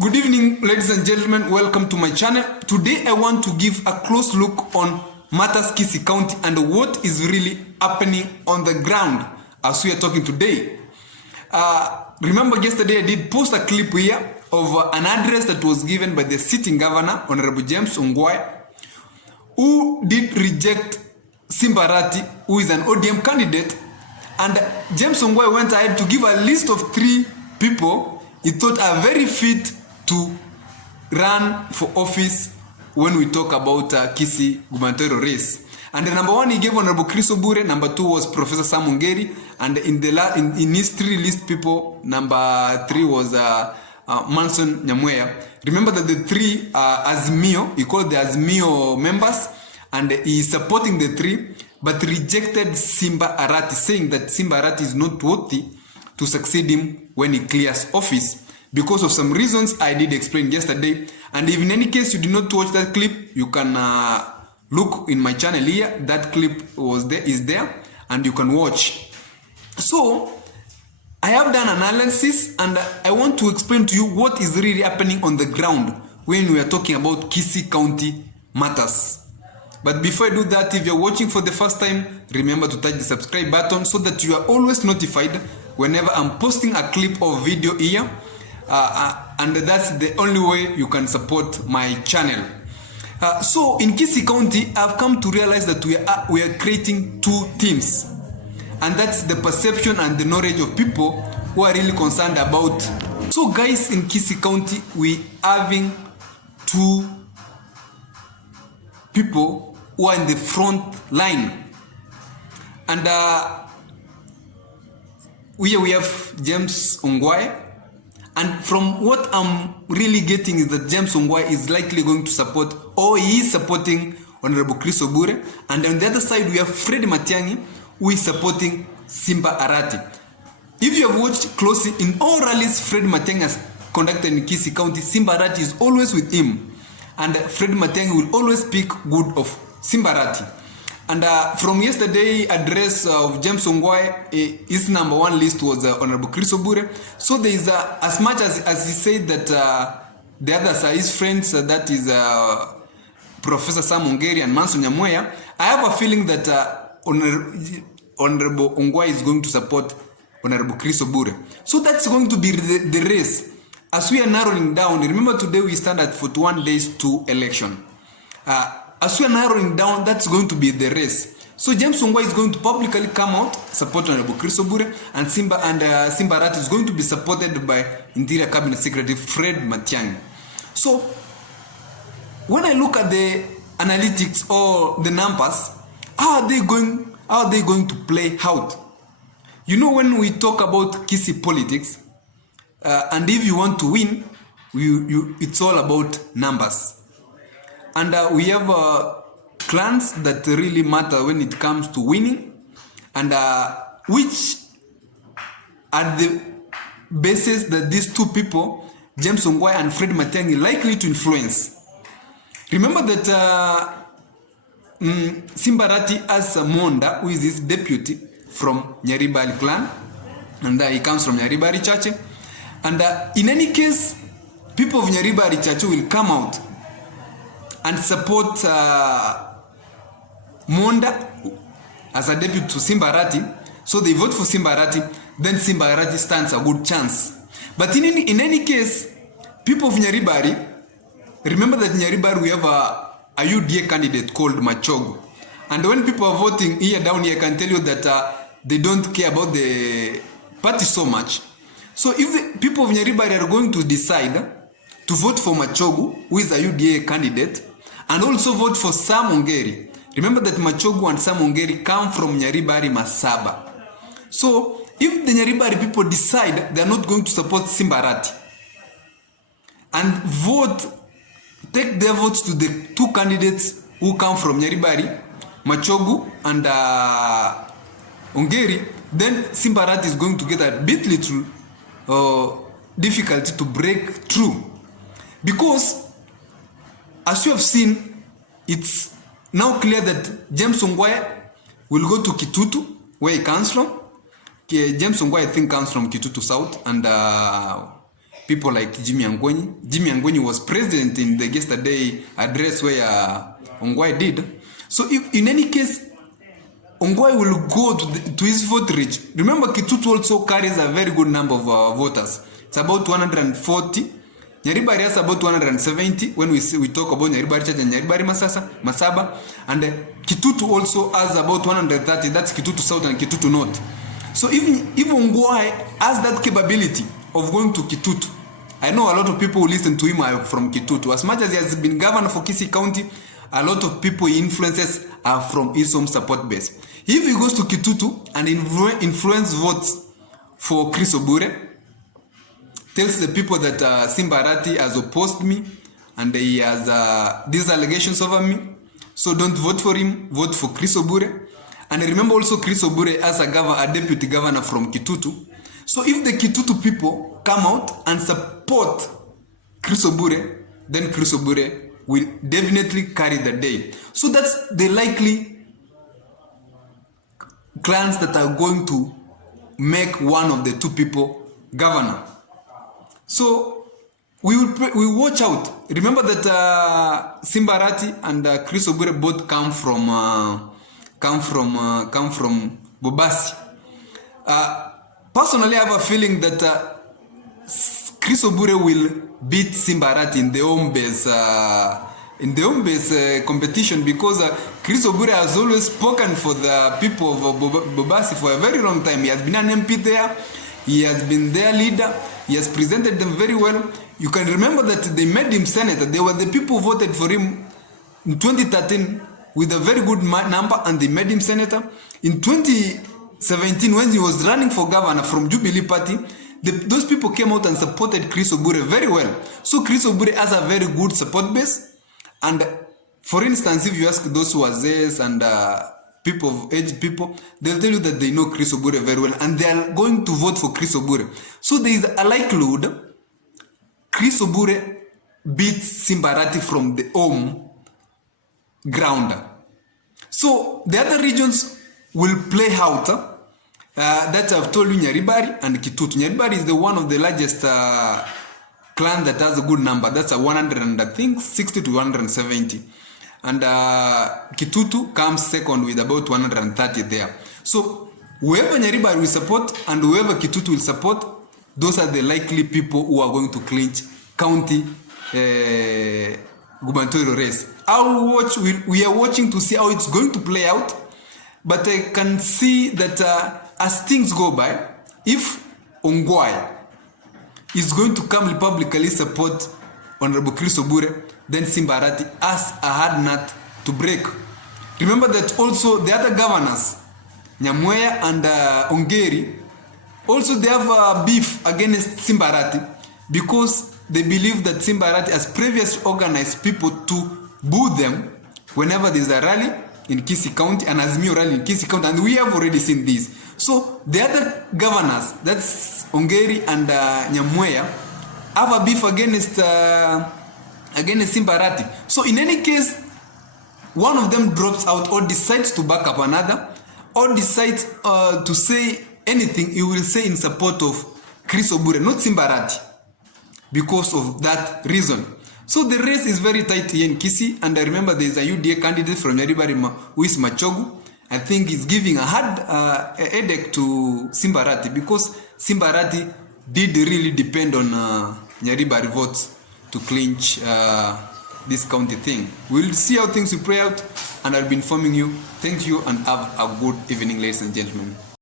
Good evening, ladies and gentlemen. Welcome to my channel. Today I want to give a close look on matters Kisii County and what is really happening on the ground as we are talking today. Remember yesterday I did post a clip here of an address that was given by the sitting governor, Honorable James Ongwae, who did reject Simba Arati, who is an ODM candidate. And James Ongwae went ahead to give a list of 3 people he thought are very fit to run for office when we talk about Kisii Gubernatorial Race. And the number 1 he gave Honorable Chris Obure, number 2 was Professor Sam Ongeri, and in his 3 list people, number 3 was Matiangi. Remember that the 3 Azimio, he called the Azimio members, and he is supporting the 3, but rejected Simba Arati, saying that Simba Arati is not worthy to succeed him when he clears office because of some reasons I did explain yesterday. And if in any case you did not watch that clip, you can look in my channel here. That clip is there and you can watch. So I have done analysis and I want to explain to you what is really happening on the ground when we are talking about Kisii County matters. But before I do that, if you're watching for the first time, remember to touch the subscribe button so that you are always notified whenever I'm posting a clip or video here. And that's the only way you can support my channel. So in Kisii County, I've come to realize that we are creating 2 teams. And that's the perception and the knowledge of people who are really concerned about. So guys, in Kisii County, we having 2 people who are in the front line. And we have James Ongwae. And from what I'm really getting is that James Ongwae is likely going to support, or he is supporting, Honorable Chris Obure. And on the other side, we have Fred Matiangi, who is supporting Simba Arati. If you have watched closely, in all rallies Fred Matiangi has conducted in Kisii County, Simba Arati is always with him. And Fred Matiangi will always speak good of Simba Arati. And from yesterday address of James Ongwae, his number 1 list was Honorable Chris Obure. So there is as much as he said that the others are his friends, that is Professor Sam Ongeri and Matiangi. I have a feeling that Honorable Ongwae is going to support Honorable Chris Obure. So that's going to be the race. As we are narrowing down, remember today we stand at 41 days to election. As we are narrowing down, that's going to be the race. So James Ongwae is going to publicly come out, support Honorable Chris Obure, and Simba Arati is going to be supported by Interior Cabinet Secretary Fred Matiangi. So when I look at the analytics or the numbers, how are they going to play out? You know, when we talk about Kisii politics, and if you want to win, it's all about numbers. And we have clans that really matter when it comes to winning, and which are the basis that these 2 people, James Ongwae and Fred Matiangi, likely to influence. Remember that Simba Arati has Monda, who is his deputy from Nyaribari clan, and he comes from Nyaribari Church. And in any case, people of Nyaribari Church will come out and support Monda as a deputy to Simba Arati. So they vote for Simba Arati, then Simba Arati stands a good chance. But in any case, people of Nyaribari, remember that Nyaribari we have a UDA candidate called Machogu. And when people are voting here down here, I can tell you that they don't care about the party so much. So if the people of Nyaribari are going to decide to vote for Machogu, who is a UDA candidate, and also vote for Sam Ongeri. Remember that Machogu and Sam Ongeri come from Nyaribari Masaba. So if the Nyaribari people decide they are not going to support Simba Arati and take their votes to the 2 candidates who come from Nyaribari, Machogu and Ongeri, then Simba Arati is going to get a bit little difficulty to break through. Because as you have seen, it's now clear that James Ongwae will go to Kitutu, where he comes from. James Ongwae, I think, comes from Kitutu South, and people like Jimmy Angwenyi. Jimmy Angwenyi was president in the yesterday address where Ongwae did. So if in any case Ongwae will go to his vote reach. Remember, Kitutu also carries a very good number of voters. It's about 140. Nyaribari has about 170 when we talk about Nyaribari Church and Nyaribari Masaba. And Kitutu also has about 130. That's Kitutu South and Kitutu North. So even Ongwae has that capability of going to Kitutu. I know a lot of people who listen to him are from Kitutu. As much as he has been governor for Kisii County, a lot of people he influences are from his home support base. If he goes to Kitutu and influence votes for Chris Obure, tells the people that Simba Arati has opposed me and he has these allegations over me, so don't vote for him, vote for Chris Obure. And remember also Chris Obure as a deputy governor from Kitutu. So if the Kitutu people come out and support Chris Obure, then Chris Obure will definitely carry the day. So that's the likely clans that are going to make one of the two people governor. So we watch out. Remember that Simba Arati and Chris Obure both come from Bobasi. Personally, I have a feeling that Chris Obure will beat Simba Arati in the home base competition, because Chris Obure has always spoken for the people of Bobasi for a very long time. He has been an MP there. He has been their leader. He has presented them very well. You can remember that they made him senator. They were the people who voted for him in 2013 with a very good number, and they made him senator. In 2017, when he was running for governor from Jubilee Party, those people came out and supported Chris Obure very well. So Chris Obure has a very good support base. And for instance, if you ask those who are Zs and people of aged people, they'll tell you that they know Chris Obure very well and they are going to vote for Chris Obure. So there is a likelihood Chris Obure beats Simba Arati from the home ground. So the other regions will play out. That I've told you, Nyaribari and Kitutu. Nyaribari is the one of the largest clan that has a good number. That's a 160 to 170. And Kitutu comes second with about 130 there. So whoever Nyaribari will support and whoever Kitutu will support, those are the likely people who are going to clinch county gubernatorial race. We are watching to see how it's going to play out. But I can see that as things go by, if Ongwae is going to come publicly support Honorable Chris Obure, then Simba Arati has a hard nut to break. Remember that also the other governors, Nyamweya and Ongeri, also they have a beef against Simba Arati because they believe that Simba Arati has previously organized people to boo them whenever there's a rally in Kisii County, and Azimio rally in Kisii County, and we have already seen this. So the other governors, that's Ongeri and Nyamweya, have a beef against Simba Arati. So in any case, one of them drops out or decides to back up another, or decides to say anything, he will say in support of Chris Obure, not Simba Arati, because of that reason. So the race is very tight here in Kisii, and I remember there is a UDA candidate from Nyaribari who is Machogu. I think he's giving a hard headache to Simba Arati, because Simba Arati did really depend on Nyaribari votes to clinch this county thing. We'll see how things will play out, and I'll be informing you. Thank you, and have a good evening, ladies and gentlemen.